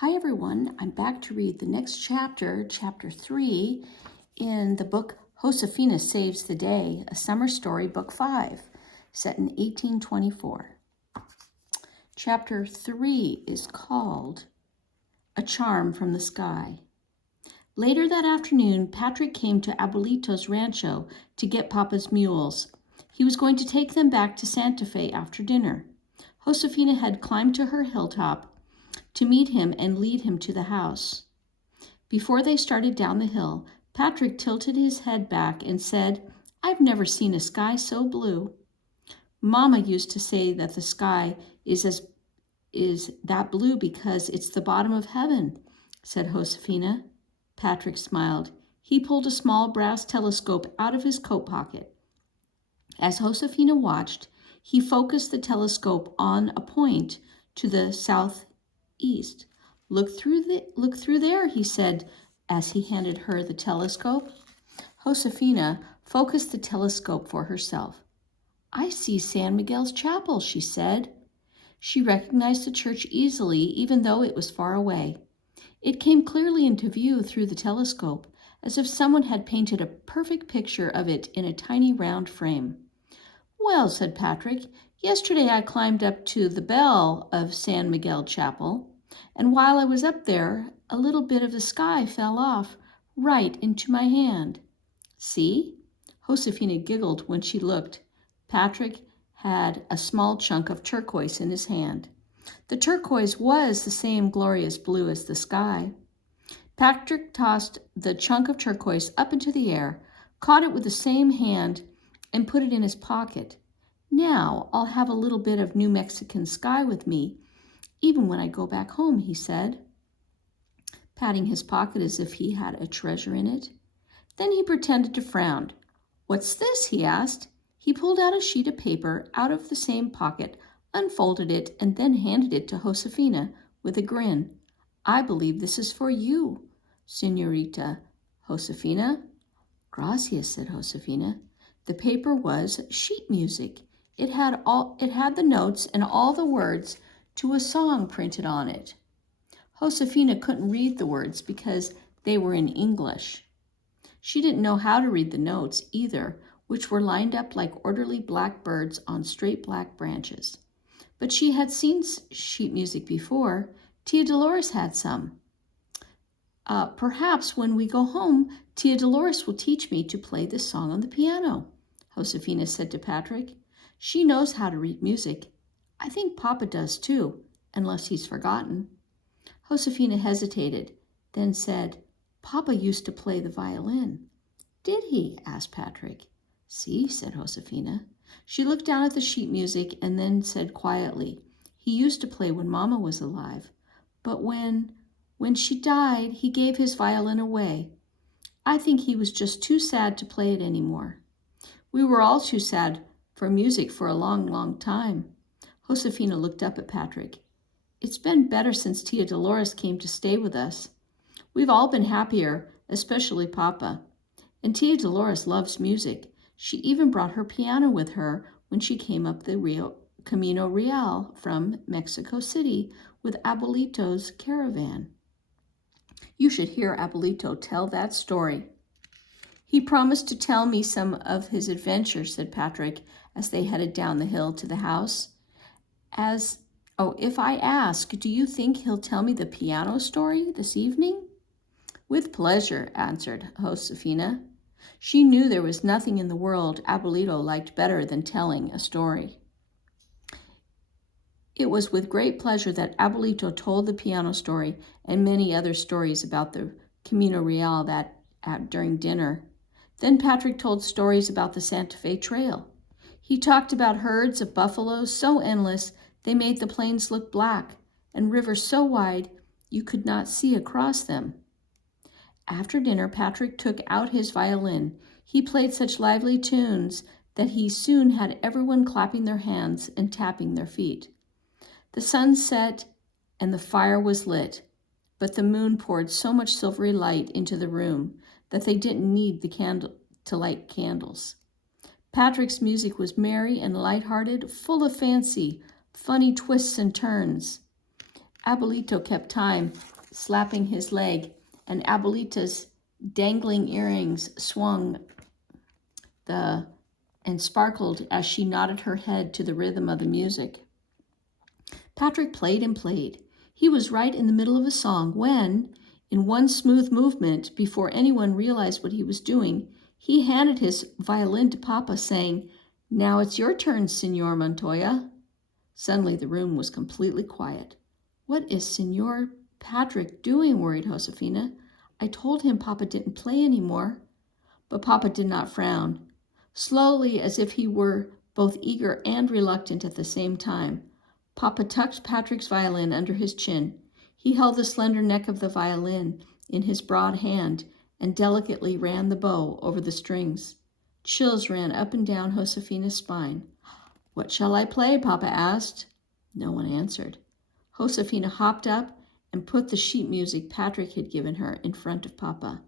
Hi everyone, I'm back to read the next chapter, chapter 3, in the book Josefina Saves the Day, a summer story, book 5, set in 1824. Chapter 3 is called A Charm from the Sky. Later that afternoon, Patrick came to Abuelito's rancho to get Papa's mules. He was going to take them back to Santa Fe after dinner. Josefina had climbed to her hilltop to meet him and lead him to the house. Before they started down the hill, Patrick tilted his head back and said, "I've never seen a sky so blue." "Mama used to say that the sky is that blue because it's the bottom of heaven," said Josefina. Patrick smiled. He pulled a small brass telescope out of his coat pocket. As Josefina watched, he focused the telescope on a point to the southeast. Look through there," he said as he handed her the telescope. Josefina focused the telescope for herself. "I see San Miguel's chapel," she said. She recognized the church easily, even though it was far away. It came clearly into view through the telescope, as if someone had painted a perfect picture of it in a tiny round frame. "Well," said Patrick, "yesterday I climbed up to the bell of San Miguel Chapel, and while I was up there, a little bit of the sky fell off right into my hand. See?" Josefina giggled when she looked. Patrick had a small chunk of turquoise in his hand. The turquoise was the same glorious blue as the sky. Patrick tossed the chunk of turquoise up into the air, caught it with the same hand, and put it in his pocket. "Now I'll have a little bit of New Mexican sky with me, even when I go back home," he said, patting his pocket as if he had a treasure in it. Then he pretended to frown. "What's this?" he asked. He pulled out a sheet of paper out of the same pocket, unfolded it, and then handed it to Josefina with a grin. "I believe this is for you, Señorita Josefina." "Gracias," said Josefina. The paper was sheet music. It had the notes and all the words to a song printed on it. Josefina couldn't read the words because they were in English. She didn't know how to read the notes either, which were lined up like orderly black birds on straight black branches. But she had seen sheet music before. Tia Dolores had some. "Perhaps when we go home, Tia Dolores will teach me to play this song on the piano," Josefina said to Patrick. "She knows how to read music. I think Papa does too, unless he's forgotten." Josefina hesitated, then said, "Papa used to play the violin." "Did he?" asked Patrick. "See," said Josefina. She looked down at the sheet music and then said quietly, "He used to play when Mama was alive, but when she died, he gave his violin away. I think he was just too sad to play it anymore. We were all too sad for music for a long, long time." Josefina looked up at Patrick. "It's been better since Tia Dolores came to stay with us. We've all been happier, especially Papa. And Tia Dolores loves music. She even brought her piano with her when she came up the Camino Real from Mexico City with Abuelito's caravan. You should hear Abuelito tell that story." "He promised to tell me some of his adventures," said Patrick as they headed down the hill to the house. If I ask, do you think he'll tell me the piano story this evening?" "With pleasure," answered Josefina. She knew there was nothing in the world Abuelito liked better than telling a story. It was with great pleasure that Abuelito told the piano story and many other stories about the Camino Real during dinner. Then Patrick told stories about the Santa Fe Trail. He talked about herds of buffaloes so endless they made the plains look black, and rivers so wide you could not see across them. After dinner, Patrick took out his violin. He played such lively tunes that he soon had everyone clapping their hands and tapping their feet. The sun set and the fire was lit, but the moon poured so much silvery light into the room that they didn't need to light candles. Patrick's music was merry and light-hearted, full of fancy, funny twists and turns. Abuelito kept time, slapping his leg, and Abuelita's dangling earrings swung and sparkled as she nodded her head to the rhythm of the music. Patrick played and played. He was right in the middle of a song when, in one smooth movement, before anyone realized what he was doing, he handed his violin to Papa, saying, "Now it's your turn, Senor Montoya." Suddenly the room was completely quiet. "What is Senor Patrick doing?" worried Josefina. "I told him Papa didn't play anymore." But Papa did not frown. Slowly, as if he were both eager and reluctant at the same time, Papa tucked Patrick's violin under his chin. He held the slender neck of the violin in his broad hand and delicately ran the bow over the strings. Chills ran up and down Josefina's spine. "What shall I play?" Papa asked. No one answered. Josefina hopped up and put the sheet music Patrick had given her in front of Papa.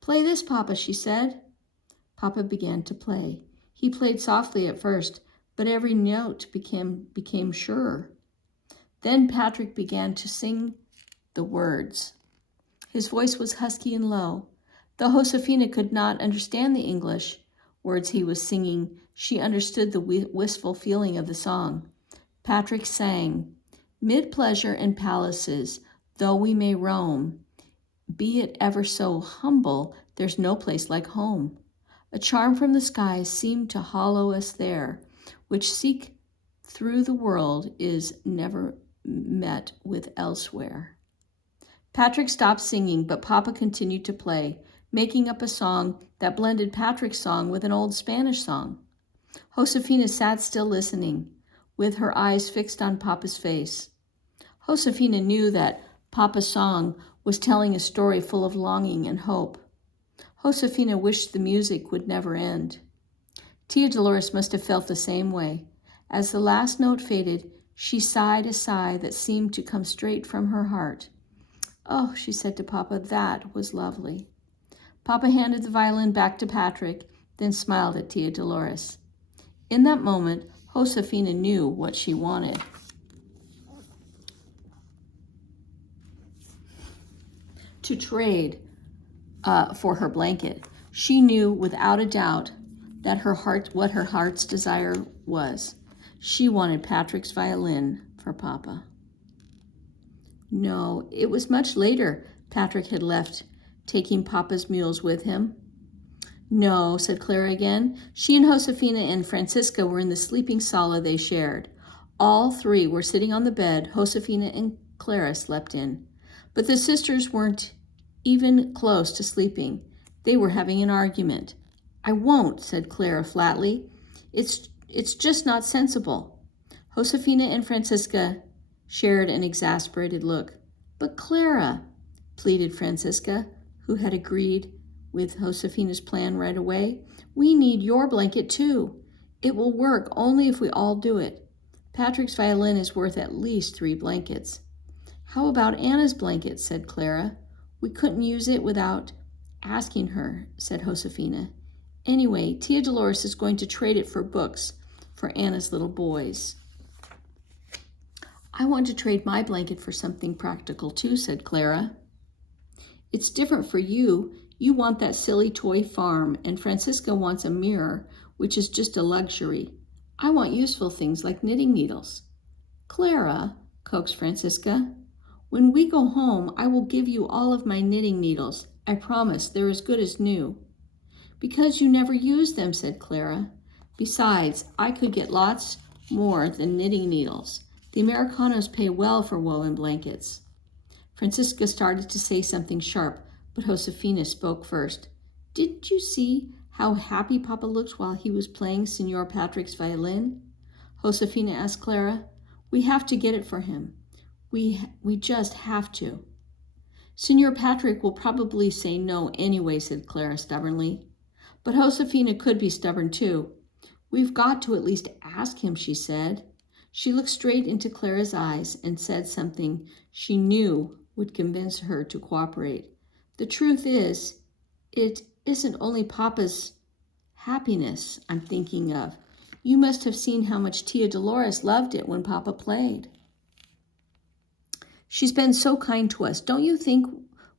"Play this, Papa," she said. Papa began to play. He played softly at first, but every note became surer. Then Patrick began to sing the words. His voice was husky and low. Though Josefina could not understand the English words he was singing, she understood the wistful feeling of the song. Patrick sang, "Mid pleasure and palaces, though we may roam, be it ever so humble, there's no place like home. A charm from the skies seemed to hallow us there, which seek through the world is never met with elsewhere." Patrick stopped singing, but Papa continued to play, making up a song that blended Patrick's song with an old Spanish song. Josefina sat still listening, with her eyes fixed on Papa's face. Josefina knew that Papa's song was telling a story full of longing and hope. Josefina wished the music would never end. Tia Dolores must have felt the same way. As the last note faded, she sighed a sigh that seemed to come straight from her heart. "Oh," she said to Papa, "that was lovely." Papa handed the violin back to Patrick, then smiled at Tia Dolores. In that moment, Josefina knew what she wanted. To trade for her blanket. She knew without a doubt that what her heart's desire was. She wanted Patrick's violin for Papa. No, it was much later Patrick had left, taking Papa's mules with him. "No," said Clara again. She and Josefina and Francisca were in the sleeping sala they shared. All three were sitting on the bed Josefina and Clara slept in. But the sisters weren't even close to sleeping. They were having an argument. "I won't," said Clara flatly. It's just not sensible." Josefina and Francisca shared an exasperated look. "But Clara," pleaded Francisca, who had agreed with Josefina's plan right away, "we need your blanket too. It will work only if we all do it. Patrick's violin is worth at least 3 blankets." "How about Anna's blanket?" said Clara. "We couldn't use it without asking her," said Josefina. "Anyway, Tia Dolores is going to trade it for books for Anna's little boys." "I want to trade my blanket for something practical too," said Clara. "It's different for you. You want that silly toy farm, and Francisca wants a mirror, which is just a luxury. I want useful things like knitting needles." "Clara," coaxed Francisca, "when we go home, I will give you all of my knitting needles. I promise, they're as good as new." "Because you never use them," said Clara. "Besides, I could get lots more than knitting needles. The Americanos pay well for woven blankets." Francisca started to say something sharp, but Josefina spoke first. "Didn't you see how happy Papa looked while he was playing Senor Patrick's violin?" Josefina asked Clara. "We have to get it for him. We just have to." "Senor Patrick will probably say no anyway," said Clara stubbornly. But Josefina could be stubborn too. "We've got to at least ask him," she said. She looked straight into Clara's eyes and said something she knew would convince her to cooperate. "The truth is, it isn't only Papa's happiness I'm thinking of. You must have seen how much Tia Dolores loved it when Papa played." She's been so kind to us. Don't you think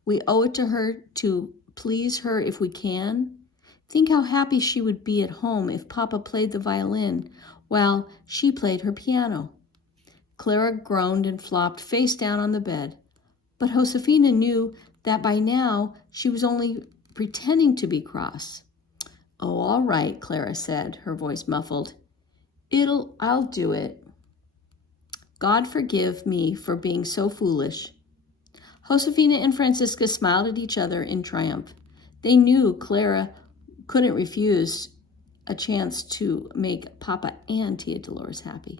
we owe it to her to please her if we can? Think how happy she would be at home if Papa played the violin while she played her piano." Clara groaned and flopped face down on the bed. But Josefina knew that by now she was only pretending to be cross. "Oh, all right," Clara said, her voice muffled. I'll do it. God forgive me for being so foolish." Josefina and Francisca smiled at each other in triumph. They knew Clara couldn't refuse a chance to make Papa and Tia Dolores happy.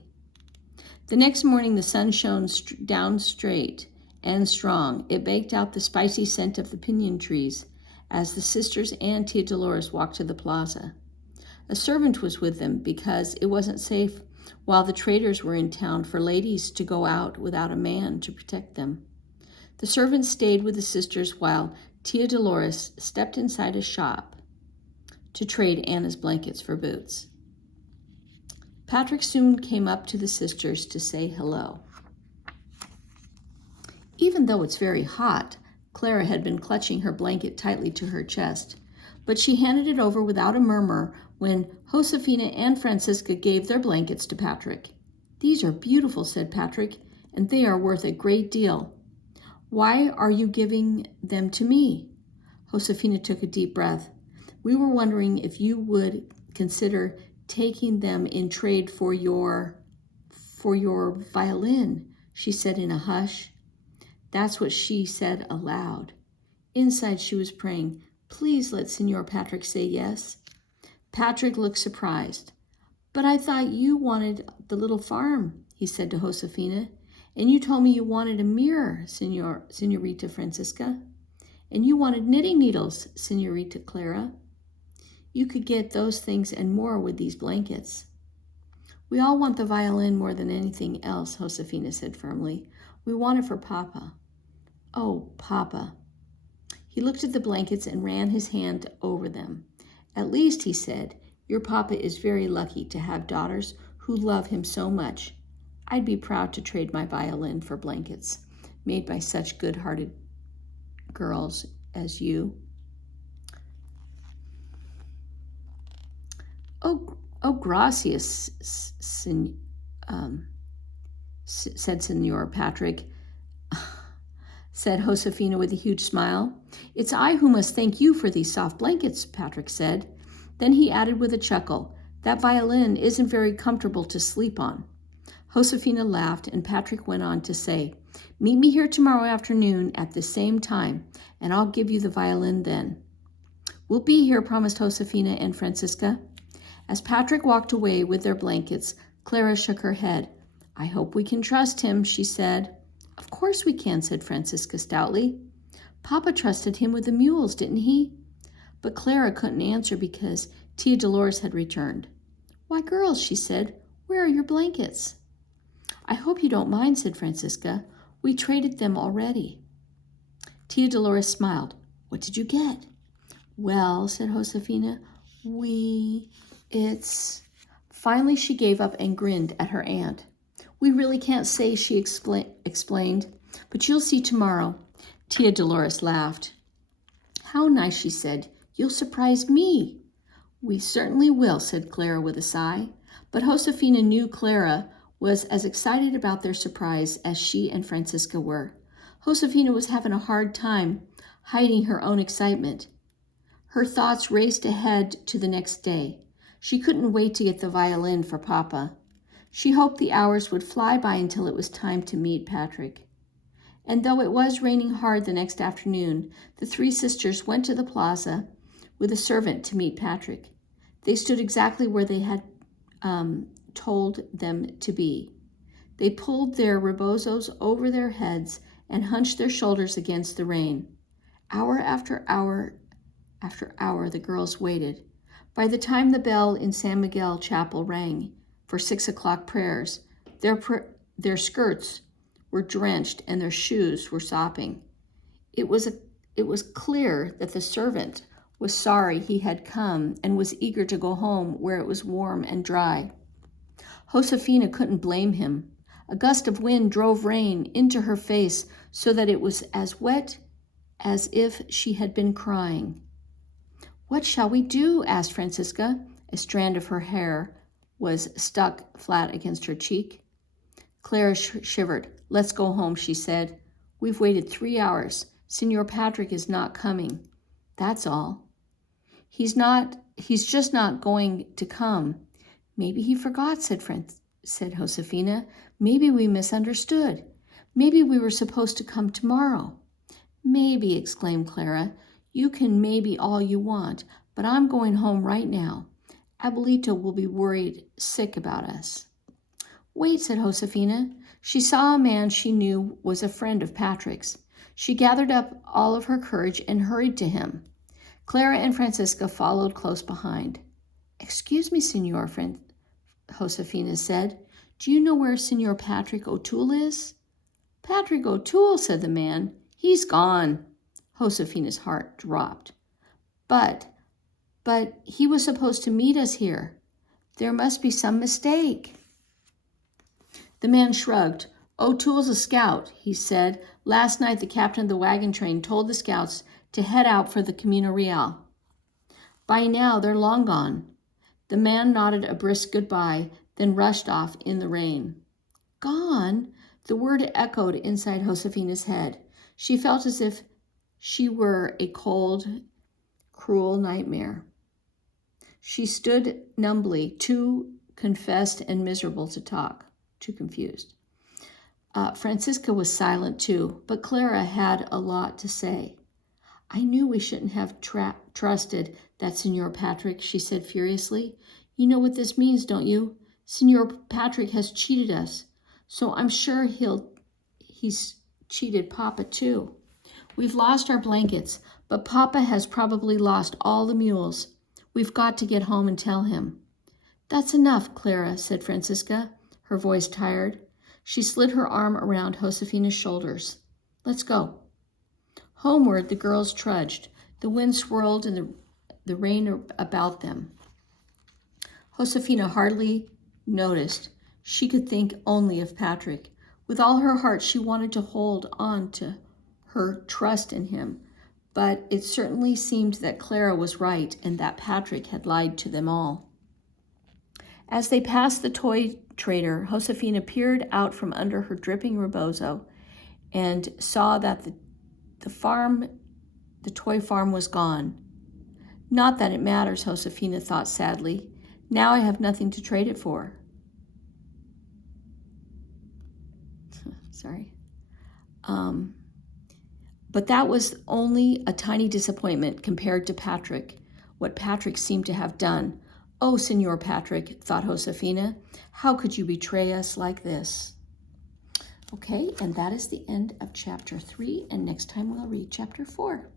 The next morning, the sun shone down straight and strong. It baked out the spicy scent of the pinyon trees as the sisters and Tia Dolores walked to the plaza. A servant was with them because it wasn't safe while the traders were in town for ladies to go out without a man to protect them. The servant stayed with the sisters while Tia Dolores stepped inside a shop to trade Anna's blankets for boots. Patrick soon came up to the sisters to say hello. Even though it's very hot, Clara had been clutching her blanket tightly to her chest, but she handed it over without a murmur when Josefina and Francisca gave their blankets to Patrick. "These are beautiful," said Patrick, "and they are worth a great deal. Why are you giving them to me?" Josefina took a deep breath. "We were wondering if you would consider taking them in trade for your violin," she said in a hush. That's what she said aloud. Inside she was praying, "Please let Senor Patrick say yes." Patrick looked surprised. "But I thought you wanted the little farm," he said to Josefina. "And you told me you wanted a mirror, Senorita Francisca. And you wanted knitting needles, Senorita Clara. You could get those things and more with these blankets." "We all want the violin more than anything else," Josefina said firmly. "We want it for Papa." "Oh, Papa." He looked at the blankets and ran his hand over them. "At least," he said, "your Papa is very lucky to have daughters who love him so much. I'd be proud to trade my violin for blankets made by such good-hearted girls as you." Oh, gracias, said Senor Patrick, said Josefina with a huge smile. "It's I who must thank you for these soft blankets," Patrick said. Then he added with a chuckle, "That violin isn't very comfortable to sleep on." Josefina laughed, and Patrick went on to say, "Meet me here tomorrow afternoon at the same time, and I'll give you the violin then." "We'll be here," promised Josefina and Francisca. As Patrick walked away with their blankets, Clara shook her head. "I hope we can trust him," she said. "Of course we can," said Francisca stoutly. "Papa trusted him with the mules, didn't he?" But Clara couldn't answer because Tia Dolores had returned. "Why, girls," she said, "where are your blankets?" "I hope you don't mind," said Francisca. "We traded them already." Tia Dolores smiled. "What did you get?" "Well," said Josefina, it's... Finally she gave up and grinned at her aunt. "We really can't say," she explained, "but you'll see tomorrow." Tia Dolores laughed. "How nice," she said. "You'll surprise me." "We certainly will," said Clara with a sigh. But Josefina knew Clara was as excited about their surprise as she and Francisca were. Josefina was having a hard time hiding her own excitement. Her thoughts raced ahead to the next day. She couldn't wait to get the violin for Papa. She hoped the hours would fly by until it was time to meet Patrick. And though it was raining hard the next afternoon, the three sisters went to the plaza with a servant to meet Patrick. They stood exactly where they had told them to be. They pulled their rebozos over their heads and hunched their shoulders against the rain. Hour after hour after hour, the girls waited. By the time the bell in San Miguel Chapel rang for 6 o'clock prayers, their skirts were drenched and their shoes were sopping. It was clear that the servant was sorry he had come and was eager to go home where it was warm and dry. Josefina couldn't blame him. A gust of wind drove rain into her face so that it was as wet as if she had been crying. "What shall we do?" asked Francisca. A strand of her hair was stuck flat against her cheek. Clara shivered. "Let's go home," she said. "We've waited 3 hours. Signor Patrick is not coming. That's all." He's just not going to come." "Maybe he forgot," said Josefina. "Maybe we misunderstood. Maybe we were supposed to come tomorrow." "Maybe," exclaimed Clara. "You can maybe all you want, but I'm going home right now. Abuelito will be worried sick about us." "Wait," said Josefina. She saw a man she knew was a friend of Patrick's. She gathered up all of her courage and hurried to him. Clara and Francisca followed close behind. "Excuse me, Signor," Josefina said. "Do you know where Signor Patrick O'Toole is?" "Patrick O'Toole," said the man. "He's gone." Josefina's heart dropped. But he was supposed to meet us here. There must be some mistake." The man shrugged. "O'Toole's a scout," he said. "Last night the captain of the wagon train told the scouts to head out for the Camino Real. By now they're long gone." The man nodded a brisk goodbye, then rushed off in the rain. "Gone?" The word echoed inside Josefina's head. She felt as if she were a cold, cruel nightmare. She stood numbly, too confessed and miserable to talk, too confused. Francisca was silent too, but Clara had a lot to say. "I knew we shouldn't have trusted that Signor Patrick," she said furiously. "You know what this means, don't you? Signor Patrick has cheated us, so I'm sure he's cheated Papa too. We've lost our blankets, but Papa has probably lost all the mules. We've got to get home and tell him." "That's enough, Clara," said Francisca, her voice tired. She slid her arm around Josefina's shoulders. "Let's go." Homeward, the girls trudged. The wind swirled and the rain about them. Josefina hardly noticed. She could think only of Patrick. With all her heart, she wanted to hold on to her trust in him, but it certainly seemed that Clara was right and that Patrick had lied to them all. As they passed the toy trader, Josefina peered out from under her dripping rebozo and saw that the toy farm was gone. "Not that it matters," Josefina thought sadly. "Now I have nothing to trade it for." Sorry. But that was only a tiny disappointment compared to Patrick, what Patrick seemed to have done. "Oh, Signor Patrick," thought Josefina, "how could you betray us like this?" Okay, and that is the end of chapter 3, and next time we'll read chapter 4.